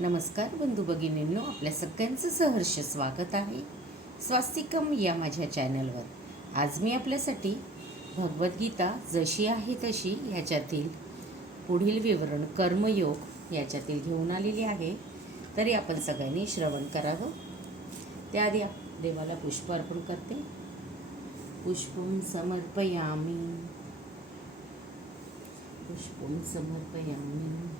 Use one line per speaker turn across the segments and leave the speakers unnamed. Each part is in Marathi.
नमस्कार बंधू भगिनींनो आपल्या सगळ्यांचं सहर्ष स्वागत आहे स्वास्तिकम या माझ्या चॅनलवर. आज मी आपल्यासाठी भगवद्गीता जशी आहे तशी ह्याच्यातील पुढील विवरण कर्मयोग याच्यातील घेऊन आलेली आहे. तरी आपण सगळ्यांनी श्रवण करावं. त्याआधी देवाला पुष्प अर्पण करते. पुष्पं समर्पयामी. पुष्पं समर्पयामी.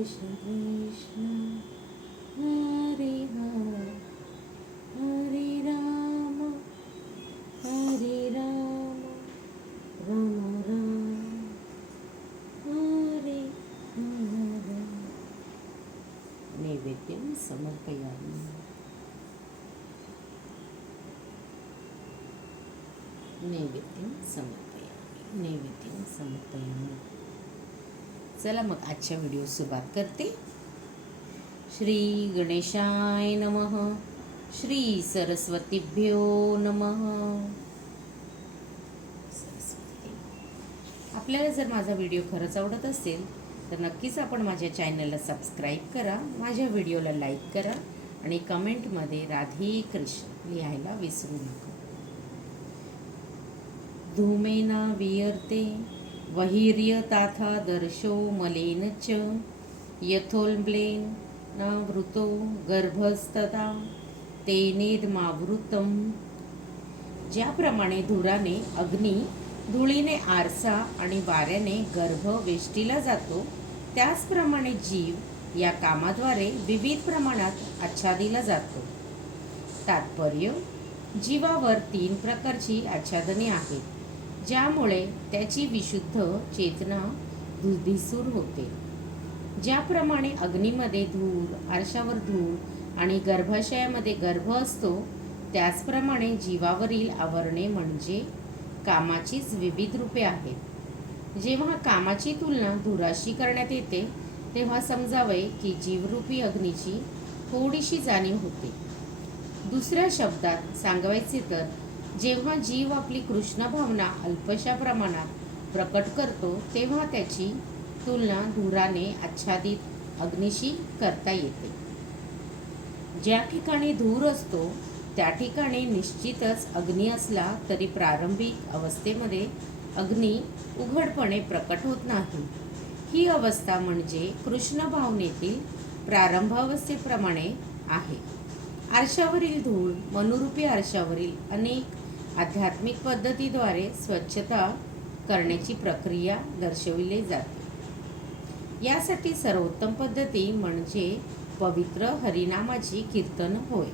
कृष्ण कृष्ण चला मग आजच्या व्हिडिओ सुरुवात करते. श्री गणेशाय नमः. श्री सरस्वतीभ्यो नमः. आपल्याला जर माझा व्हिडिओ खरंच आवडत असेल तर नक्कीच आपण माझ्या चॅनलला सबस्क्राईब करा माझ्या व्हिडिओला लाईक करा आणि कमेंटमध्ये राधे कृष्ण लिहायला विसरू नका. धूमेना वियरते. वहिर्यताथा दर्शो मलेन च यथोल्म्लेनावृतो गर्भस्तता तेनेदमावृतम ज्याप्रमाणे धुराने अग्नी धुळीने आरसा आणि वाऱ्याने गर्भ वेष्टीला जातो त्याचप्रमाणे जीव या कामाद्वारे विविध प्रमाणात आच्छादिला जातो. तात्पर्य जीवावर तीन प्रकारची आच्छादने आहेत. ज्यामुळे त्याची विशुद्ध चेतना धुधिसूर होते. ज्याप्रमाणे अग्नीमध्ये धूर आरशावर धूर आणि गर्भाशयामध्ये गर्भ असतो त्याचप्रमाणे जीवावरील आवरणे म्हणजे कामाचीच विविध रूपे आहेत. जेव्हा कामाची तुलना धुराशी करण्यात येते तेव्हा समजावे की जीवरूपी अग्नीची थोडीशी जाणीव होते. दुसऱ्या शब्दात सांगायचे तर जेव्हा जीव आपली कृष्ण भावना अल्पशा प्रमाणात प्रकट करतो तेव्हा त्याची तुलना धुराने आच्छादित अग्निशी करता येते. ज्या ठिकाणी धूर असतो त्या ठिकाणी निश्चितच अग्नी असला तरी प्रारंभिक अवस्थेमध्ये अग्नी उघडपणे प्रकट होत नाही. ही अवस्था म्हणजे कृष्ण भावनेतील प्रारंभावस्थेप्रमाणे आहे. आरशावरील धूळ मनुरूपी आरशावरील अनेक आध्यात्मिक पद्धतीद्वारे स्वच्छता करण्याची प्रक्रिया दर्शविली जाते. यासाठी सर्वोत्तम पद्धती म्हणजे पवित्र हरिनामाची कीर्तन होय.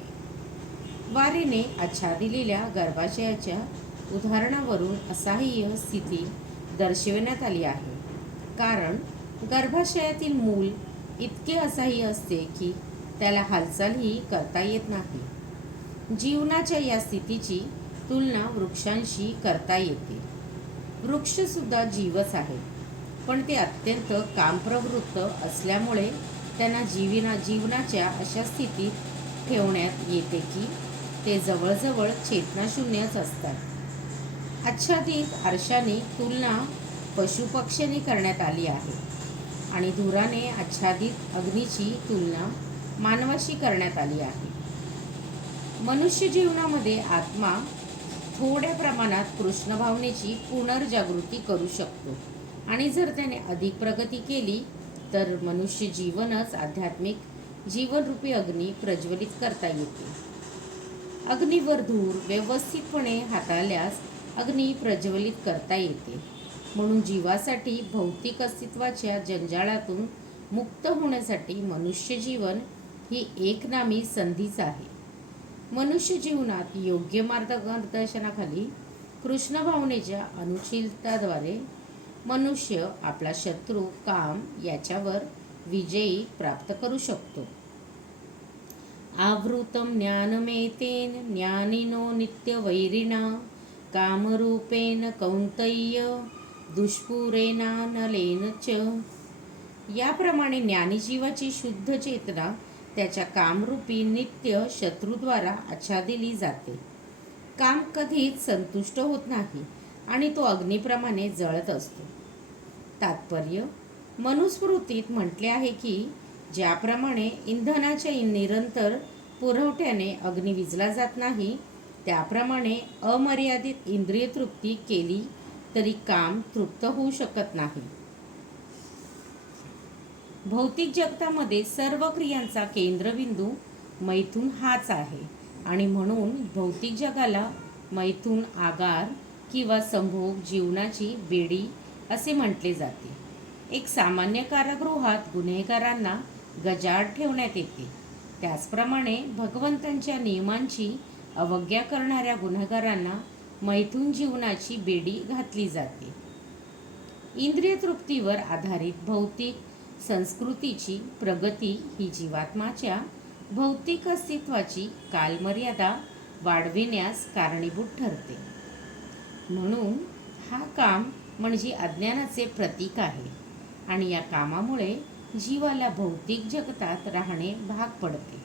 वारेने आच्छादिलेल्या गर्भाशयाच्या उदाहरणावरून असह्य स्थिती दर्शविण्यात आली आहे. कारण गर्भाशयातील मूल इतके असह्य असते की त्याला हालचालही करता येत नाही. जीवनाच्या या स्थितीची तुलना वृक्षांशी करता येते. वृक्षसुद्धा जीवच आहे. पण ते अत्यंत कामप्रवृत्त असल्यामुळे त्यांना जीवना जीवनाच्या अशा स्थितीत ठेवण्यात येते की ते जवळजवळ चेतनाशून्यच असतात. आच्छादित आरशाने तुलना पशुपक्ष्यांनी करण्यात आली आहे आणि धुराने आच्छादित अग्नीची तुलना मानवाशी करण्यात आली आहे. मनुष्य जीवनामध्ये आत्मा थोड्या प्रमाणात कृष्णभावनेची पुनर्जागृती करू शकतो. आणि जर त्याने अधिक प्रगती केली तर मनुष्य जीवनच आध्यात्मिक जीवनरूपी अग्नी प्रज्वलित करता येते. अग्नीवर धूर व्यवस्थितपणे हाताळल्यास अग्नी प्रज्वलित करता येते. म्हणून जीवासाठी भौतिक अस्तित्वाच्या जंजाळातून मुक्त होण्यासाठी मनुष्य जीवन ही एकनामी संधीच आहे. मनुष्य जीवनात योग्य मार्गदर्शनाखाली कृष्ण भावनेच्या अनुशीलताद्वारे मनुष्य आपला शत्रू काम याच्यावर विजयी प्राप्त करू शकतो. आवृतम ज्ञानमेतेन ज्ञानिनो नित्यवैरिणा कामरूपेण कौंतय्य दुष्पुरेनानलेन च. याप्रमाणे ज्ञानीजीवाची शुद्ध चेतना त्याच्या कामरूपी नित्य शत्रूद्वारा आच्छादिली जाते. काम कधीच संतुष्ट होत नाही आणि तो अग्निप्रमाणे जळत असतो. तात्पर्य मनुस्मृतीत म्हटले आहे की ज्याप्रमाणे इंधनाच्या निरंतर पुरवठ्याने अग्नी विजला जात नाही त्याप्रमाणे अमर्यादित इंद्रिय तृप्ती केली तरी काम तृप्त होऊ शकत नाही. भौतिक जगतामध्ये सर्व क्रियांचा केंद्रबिंदू मैथून हाच आहे. आणि म्हणून भौतिक जगाला मैथून आगार किंवा संभोग जीवनाची बेडी असे म्हटले जाते. एक सामान्य कारागृहात गुन्हेगारांना गजाड ठेवण्यात येते. त्याचप्रमाणे भगवंतांच्या नियमांची अवज्ञा करणाऱ्या गुन्हेगारांना मैथून जीवनाची बेडी घातली जाते. इंद्रिय तृप्तीवर आधारित भौतिक संस्कृतीची प्रगती ही जीवात्माच्या भौतिक अस्तित्वाची कालमर्यादा वाढविण्यास कारणीभूत ठरते. म्हणून हा काम म्हणजे अज्ञानाचे प्रतीक आहे आणि या कामामुळे जीवाला भौतिक जगतात राहणे भाग पडते.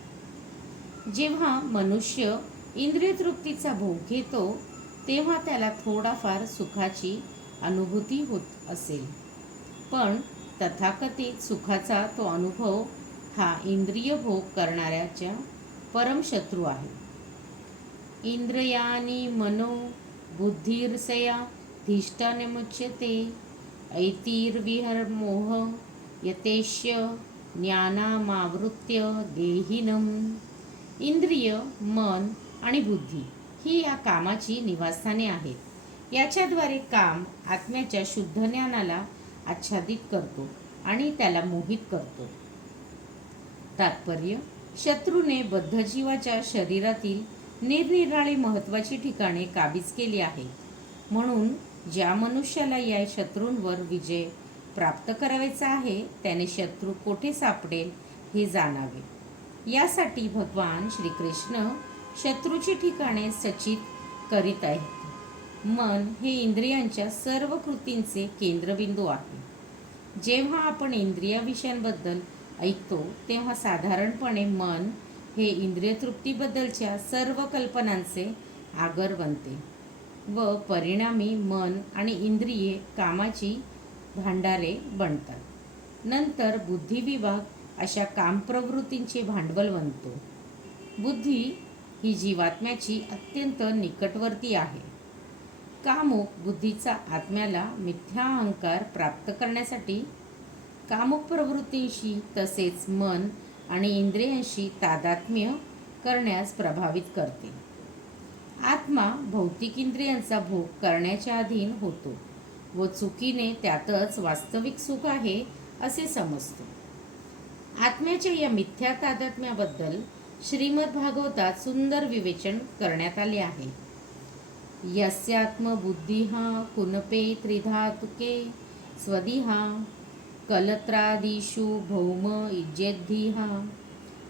जेव्हा मनुष्य इंद्रिय तृप्तीचा भोग घेतो तेव्हा त्याला थोडाफार सुखाची अनुभूती होत असेल. पण तथाकथित सुखाचा तो अनुभव हा इंद्रिय भोग करणाऱ्याच्या परमशत्रू आहे. इंद्रियानी मनो बुद्धिर्सया धिष्ठानमुच्यते ऐतिर्विहर्मोह यतेश्य ज्ञानामावृत्य देहिनम. इंद्रिय मन आणि बुद्धी ही या कामाची निवासस्थाने आहेत. याच्याद्वारे काम आत्म्याच्या शुद्ध ज्ञानाला आच्छादित करतो आणि त्याला मोहित करतो. तात्पर्य शत्रूने बद्धजीवाच्या शरीरातील निरनिराळी महत्त्वाची ठिकाणे काबीज केली आहे. म्हणून ज्या मनुष्याला या शत्रूंवर विजय प्राप्त करायचा आहे त्याने शत्रू कोठे सापडेल हे जाणावे. यासाठी भगवान श्रीकृष्ण शत्रूची ठिकाणे सचित करीत आहेत. मन हे इंद्रियांच्या सर्व कृतींचे केंद्रबिंदू आहे. जेव्हा आपण इंद्रियाविषयांबद्दल ऐकतो तेव्हा साधारणपणे मन हे इंद्रिय तृप्तीबद्दलच्या सर्व कल्पनांचे आगर बनते व परिणामी मन आणि इंद्रिये कामाची भांडारे बनतात. नंतर बुद्धिविभाग अशा कामप्रवृत्तींचे भांडवल बनतो. बुद्धी ही जीवात्म्याची अत्यंत निकटवर्ती आहे. कामुक बुद्धीचा आत्म्याला मिथ्या अहंकार प्राप्त करण्यासाठी कामुक प्रवृत्तींशी तसेच मन आणि इंद्रियांशी तादात्म्य करण्यास प्रभावित करते. आत्मा भौतिक इंद्रियांचा भोग करण्याच्या अधीन होतो व चुकीने त्यातच वास्तविक सुख आहे असे समजतो. आत्म्याच्या या मिथ्या तादात्म्याबद्दल श्रीमद भागवतात सुंदर विवेचन करण्यात आले आहे. यस्यात्मबुद्धिहा कुनपे त्रिधातुके स्वदिहा कलत्रादिषु भौम इज्यद्धिहा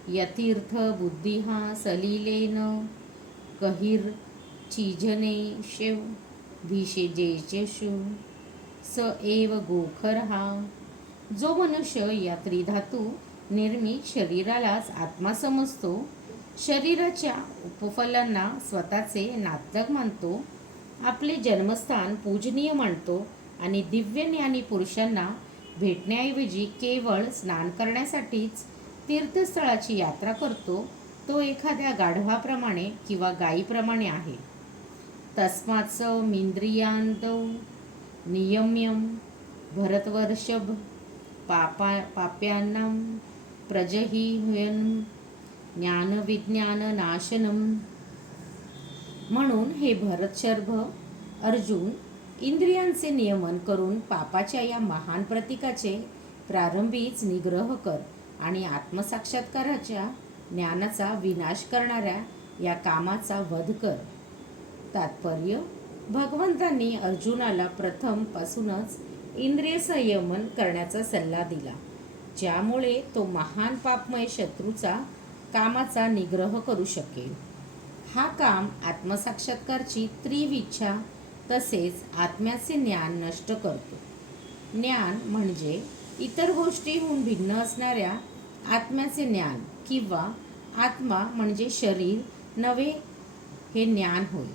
यतीर्थ बुद्धिहा सलिलेन कहिर्चिजने शिव भिषेजेशु स एव गोखर। हा जो मनुष्य या त्रिधातू निर्मित शरीरालाच आत्मा समजतो शरीराच्या उपफलांना स्वतःचे नातक मानतो आपले जन्मस्थान पूजनीय मानतो आणि दिव्य ज्ञानी पुरुषांना भेटण्याऐवजी केवळ स्नान करण्यासाठीच तीर्थस्थळाची यात्रा करतो तो एखाद्या गाढवाप्रमाणे किंवा गायीप्रमाणे आहे. तस्माच मिंद्रियांत नियम्यम भरतवर्षभ पापा पाप्यांना प्रजही हुयन ज्ञानविज्ञाननाशनम. म्हणून हे भरतशर्भ अर्जुन इंद्रियांचे नियमन करून पापाच्या या महान प्रतीकाचे प्रारंभीच निग्रह कर आणि आत्मसाक्षात्काराच्या ज्ञानाचा विनाश करणाऱ्या या कामाचा वध कर. तात्पर्य भगवंतांनी अर्जुनाला प्रथम पासूनच इंद्रिय संयमन करण्याचा सल्ला दिला ज्यामुळे तो महान पापमय शत्रूचा कामाचा निग्रह करू शकेल. हा काम आत्मसाक्षात्कारची त्रिविच्छा तसेच आत्म्याचे ज्ञान नष्ट करतो. ज्ञान म्हणजे इतर गोष्टीहून भिन्न असणाऱ्या आत्म्याचे ज्ञान किंवा आत्मा म्हणजे शरीर नवे हे ज्ञान होय.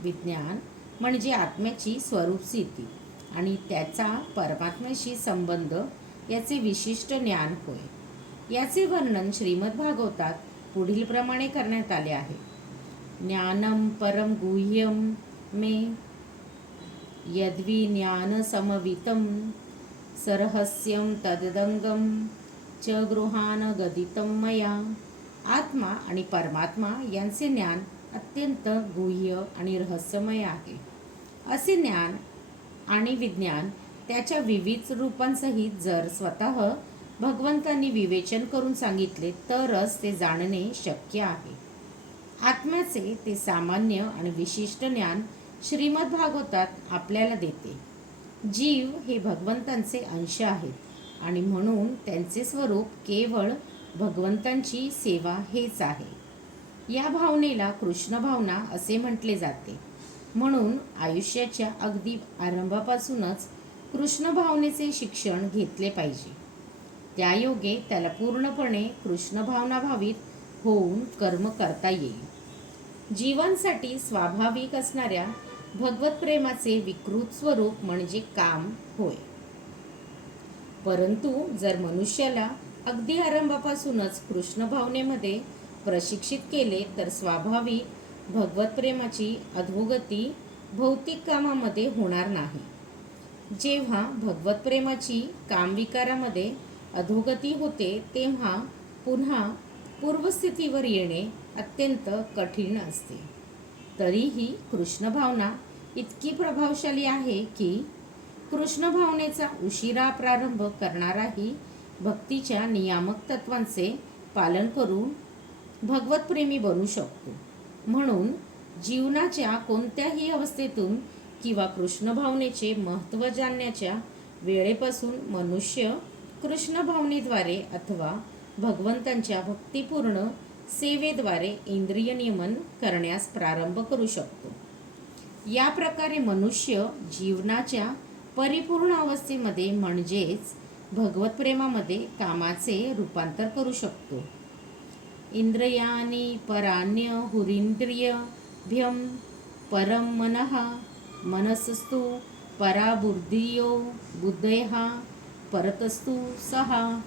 विज्ञान म्हणजे आत्म्याची स्वरूप स्थिती आणि त्याचा परमात्म्याशी संबंध याचे विशिष्ट ज्ञान होय. याचे वर्णन श्रीमद भागवतात पुढील प्रमाणे करण्यात आले आहे. ज्ञानम परम गुह्यम मे यद्वी ज्ञान समवितम सरहस्यम तददंगम च गृहान गदितम मया. आत्मा आणि परमात्मा यांचे ज्ञान अत्यंत गुह्य आणि रहस्यमय आहे. असे ज्ञान आणि विज्ञान त्याच्या विविध रूपांसहित जर स्वतः भगवंतांनी विवेचन करून सांगितले तरच ते जाणणे शक्य आहे. आत्म्याचे ते सामान्य आणि विशिष्ट ज्ञान श्रीमद भागवतात आपल्याला देते. जीव हे भगवंतांचे अंश आहेत आणि म्हणून त्यांचे स्वरूप केवळ भगवंतांची सेवा हेच आहे. या भावनेला कृष्ण भावना असे म्हटले जाते. म्हणून आयुष्याच्या अगदी आरंभापासूनच कृष्ण भावनेचे शिक्षण घेतले पाहिजे. त्यायोगे त्याला पूर्णपणे कृष्णभावना भावित होऊन कर्म करता येईल. जीवांसाठी स्वाभाविक असणाऱ्या भगवत प्रेमाचे विकृत स्वरूप म्हणजे काम होय. परंतु जर मनुष्याला अगदी आरंभापासूनच कृष्ण भावनेमध्ये प्रशिक्षित केले तर स्वाभाविक भगवत प्रेमाची अधोगती भौतिक कामामध्ये होणार नाही. जेव्हा भगवत प्रेमाची कामविकारामध्ये अधोगती होते तेव्हा पुन्हा पूर्वस्थितीवर येणे अत्यंत कठीण असते. तरीही कृष्ण भावना इतकी प्रभावशाली आहे की कृष्ण भावनेचा उशिरा प्रारंभ करणाराही भक्तीच्या नियामक तत्वांचे पालन करून भगवतप्रेमी बनू शकतो. म्हणून जीवनाच्या कोणत्याही अवस्थेतून किंवा कृष्ण भावनेचे महत्त्व जाणण्याच्या वेळेपासून मनुष्य कृष्ण भावनेद्वारे अथवा भगवंतांच्या भक्तिपूर्ण सेवेद्वारे इंद्रिय नियमन करण्यास प्रारंभ करू शकतो. या प्रकारे मनुष्य जीवनाच्या परिपूर्ण अवस्थेमध्ये म्हणजेच भगवत प्रेमामध्ये कामाचे रूपांतर करू शकतो. इंद्रियानी परान्य हुरिंद्रियभ्यम परम मनः मनसस्तु पराबुद्धियो बुद्धियो परत असतो सहा.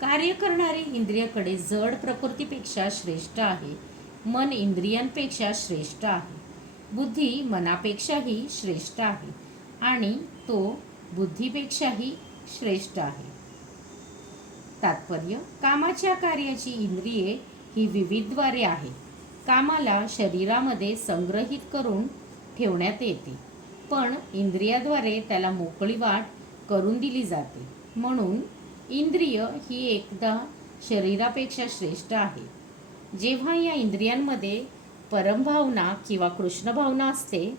कार्य करणारी इंद्रियाकडे जड प्रकृतीपेक्षा श्रेष्ठ आहे. मन इंद्रियांपेक्षा श्रेष्ठ आहे. बुद्धी मनापेक्षाही श्रेष्ठ आहे. आणि तो बुद्धीपेक्षाही श्रेष्ठ आहे. तात्पर्य कामाच्या कार्याची इंद्रिये ही विविधद्वारे आहे कामाला शरीरामध्ये संग्रहित करून ठेवण्यात येते. पण इंद्रियाद्वारे त्याला मोकळी वाट करून दिली जाते. म्हणून इंद्रिय ही एकदा शरीरापेक्षा श्रेष्ठ आहे. जेव्हा या इंद्रियांमध्ये परमभावना किंवा कृष्णभावना असते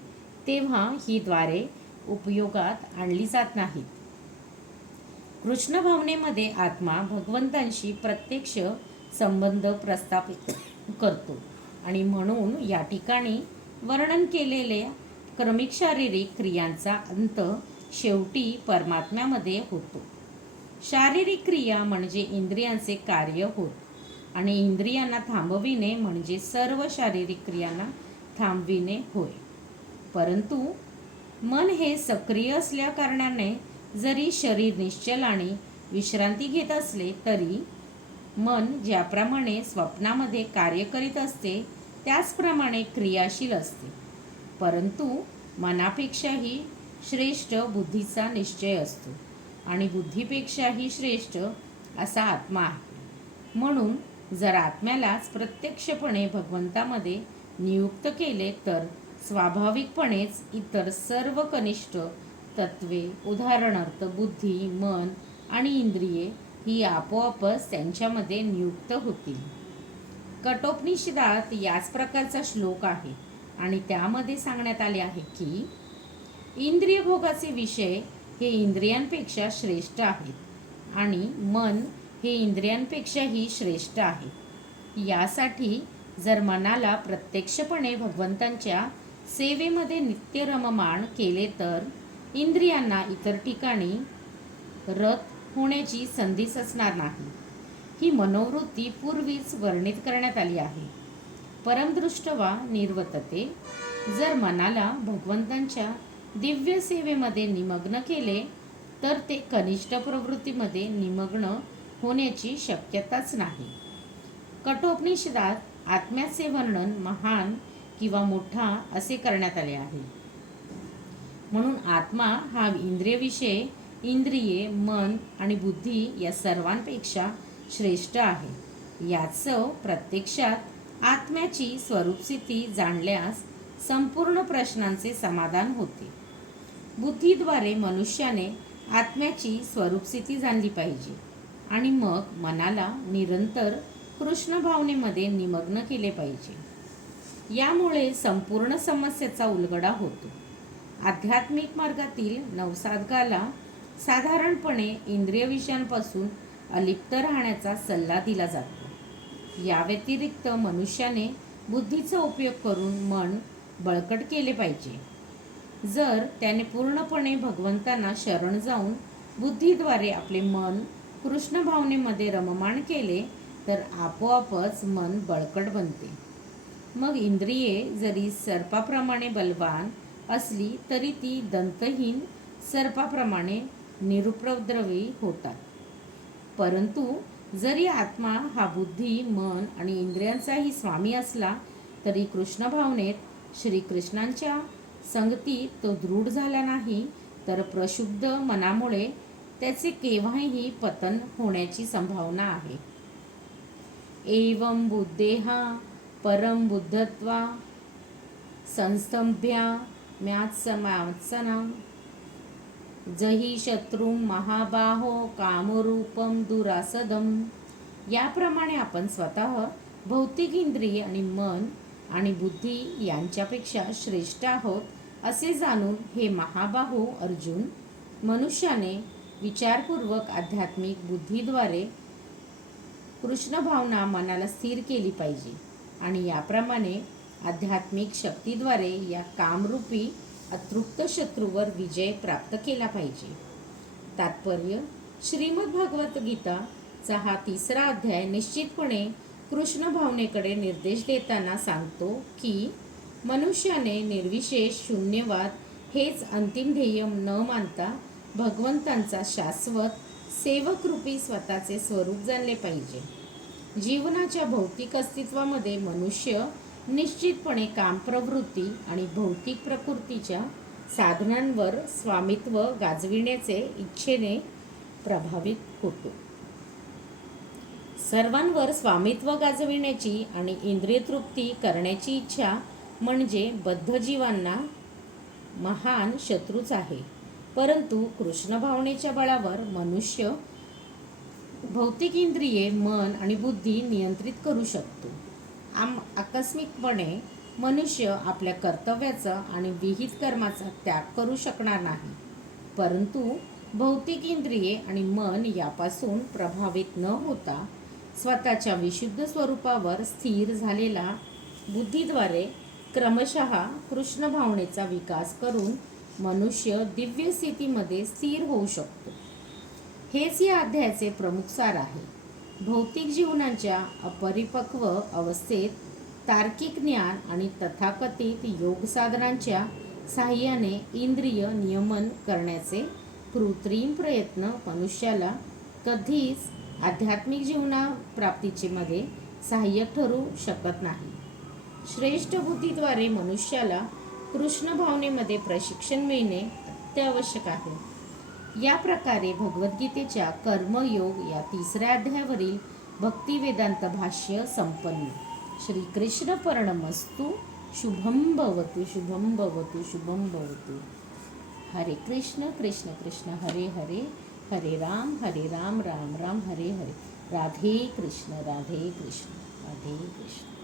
तेव्हा ही द्वारे उपयोगात आणली जात नाहीत. कृष्ण भावनेमध्ये आत्मा भगवंतांशी प्रत्यक्ष संबंध प्रस्थापित करतो आणि म्हणून या ठिकाणी वर्णन केलेल्या क्रमिक शारीरिक क्रियांचा अंत शेवटी परमात्म्यामध्ये होतो. शारीरिक क्रिया म्हणजे इंद्रियांचे कार्य होत आणि इंद्रियांना थांबविणे म्हणजे सर्व शारीरिक क्रियांना थांबविणे होय. परंतु मन हे सक्रिय असल्या कारणाने जरी शरीर निश्चल आणि विश्रांती घेत असले तरी मन ज्याप्रमाणे स्वप्नामध्ये कार्य करीत असते त्याचप्रमाणे क्रियाशील असते. परंतु मनापेक्षाही श्रेष्ठ बुद्धीचा निश्चय असतो आणि बुद्धीपेक्षाही श्रेष्ठ असा आत्मा आहे. म्हणून जर आत्म्यालाच प्रत्यक्षपणे भगवंतामध्ये नियुक्त केले तर स्वाभाविकपणेच इतर सर्व कनिष्ठ तत्वे उदाहरणार्थ बुद्धी मन आणि इंद्रिये ही आपोआपच त्यांच्यामध्ये नियुक्त होतील. कटोपनिषदात याच प्रकारचा श्लोक आहे. आणि त्यामध्ये सांगण्यात आले आहे की इंद्रिय भोगाचे विषय हे इंद्रियांपेक्षा श्रेष्ठ आहेत आणि मन हे इंद्रियांपेक्षाही श्रेष्ठ आहे. यासाठी जर मनाला प्रत्यक्षपणे भगवंतांच्या सेवेमध्ये नित्य रममाण केले तर इंद्रियांना इतर ठिकाणी रत होण्याची संधीच असणार नाही. ही मनोवृत्ती पूर्वीच वर्णित करण्यात आली आहे. परमदृष्टवा निर्वतते. जर मनाला भगवंतांच्या दिव्य सेवेमध्ये निमग्न केले तर ते कनिष्ठ प्रवृत्तीमध्ये निमग्न होण्याची शक्यताच नाही. कठोपनिषदात आत्म्याचे वर्णन महान किंवा मोठा असे करण्यात आले आहे. म्हणून आत्मा हा इंद्रियविषय इंद्रिये मन आणि बुद्धी या सर्वांपेक्षा श्रेष्ठ आहे. याचं प्रत्यक्षात आत्म्याची स्वरूपस्थिती जाणल्यास संपूर्ण प्रश्नांचे समाधान होते. बुद्धीद्वारे मनुष्याने आत्म्याची स्वरूपस्थिती जाणली पाहिजे आणि मग मनाला निरंतर कृष्ण भावनेमध्ये निमग्न केले पाहिजे. यामुळे संपूर्ण समस्येचा उलगडा होतो. आध्यात्मिक मार्गातील नवसाधकाला साधारणपणे इंद्रिय विषयांपासून अलिप्त राहण्याचा सल्ला दिला जातो. या व्यतिरिक्त मनुष्याने बुद्धीचा उपयोग करून मन बळकट केले पाहिजे. जर त्याने पूर्णपणे भगवंतांना शरण जाऊन बुद्धीद्वारे आपले मन कृष्ण भावनेमध्ये रममाण केले तर आपोआपच मन बळकट बनते. मग इंद्रिये जरी सर्पाप्रमाणे बलवान असली तरी ती दंतहीन सर्पाप्रमाणे निरुपद्रवी होतात. परंतु जरी आत्मा हा बुद्धी मन आणि इंद्रियांचाही स्वामी असला तरी कृष्ण भावनेत श्रीकृष्णांच्या संगतीत तो दृढ झाला नाही तर प्रशुद्ध मनामुळे त्याचे केव्हाही पतन होण्याची संभावना आहे. एवं बुद्धेहा परम बुद्धत्वा संस्तंभ्या म्यात्समात्सना जही शत्रू महाबाहो कामरूपम दुरासदम. याप्रमाणे आपण स्वतः भौतिक इंद्रिय आणि मन आणि बुद्धी यांच्यापेक्षा श्रेष्ठ आहोत असे जाणून हे महाबाहो अर्जुन मनुष्याने विचारपूर्वक आध्यात्मिक बुद्धीद्वारे कृष्ण भावना मनाला स्थिर केली पाहिजे आणि याप्रमाणे आध्यात्मिक शक्तीद्वारे या कामरूपी अतृप्त शत्रूवर विजय प्राप्त केला पाहिजे. तात्पर्य श्रीमद भागवत गीताचा हा तिसरा अध्याय निश्चितपणे कृष्ण भावनेकडे निर्देश देताना सांगतो की मनुष्याने निर्विशेष शून्यवाद हेच अंतिम ध्येय न मानता भगवंतांचा शाश्वत सेवकरूपी स्वतःचे स्वरूप जाणले पाहिजे. जीवनाच्या भौतिक अस्तित्वामध्ये मनुष्य निश्चितपणे कामप्रवृत्ती आणि भौतिक प्रकृतीच्या साधनांवर स्वामित्व गाजविण्याचे इच्छेने प्रभावित होतो. सर्वांवर स्वामित्व गाजविण्याची आणि इंद्रिय तृप्ती करण्याची इच्छा म्हणजे बद्धजीवांना महान शत्रूच आहे. परंतु कृष्ण भावनेच्या बळावर मनुष्य भौतिक इंद्रिये मन आणि बुद्धी नियंत्रित करू शकतो. आम आकस्मिकपणे मनुष्य आपल्या कर्तव्याचं आणि विहित कर्माचा त्याग करू शकणार नाही. परंतु भौतिक इंद्रिये आणि मन यापासून प्रभावित न होता स्वतःच्या विशुद्ध स्वरूपावर स्थिर झालेला बुद्धीद्वारे क्रमशः कृष्ण भावनेचा विकास करून मनुष्य दिव्य स्थितीमध्ये स्थिर होऊ शकतो. हेच या अध्यायाचे प्रमुख सार आहे. भौतिक जीवनाच्या अपरिपक्व अवस्थेत तार्किक ज्ञान आणि तथाकथित योगसाधनांच्या साह्याने इंद्रिय नियमन करण्याचे कृत्रिम प्रयत्न मनुष्याला कधीच आध्यात्मिक जीवना प्राप्तीचे मध्ये सहाय्यक ठरू शकत नाही. श्रेष्ठ बुद्धीद्वारे मनुष्याला कृष्ण भावनेमध्ये प्रशिक्षण मिळणे अत्यावश्यक आहे. या प्रकारे भगवद्गीतेच्या कर्मयोग या तिसऱ्या अध्यायावरील भक्तिवेदांत भाष्य संपन्न. श्रीकृष्ण पर्णमस्तू शुभम भवतु शुभम भवतु शुभम भवतु. हरे कृष्ण कृष्ण कृष्ण हरे हरे हरे राम हरे राम राम राम हरे हरे. राधे कृष्ण राधे कृष्ण राधे कृष्ण.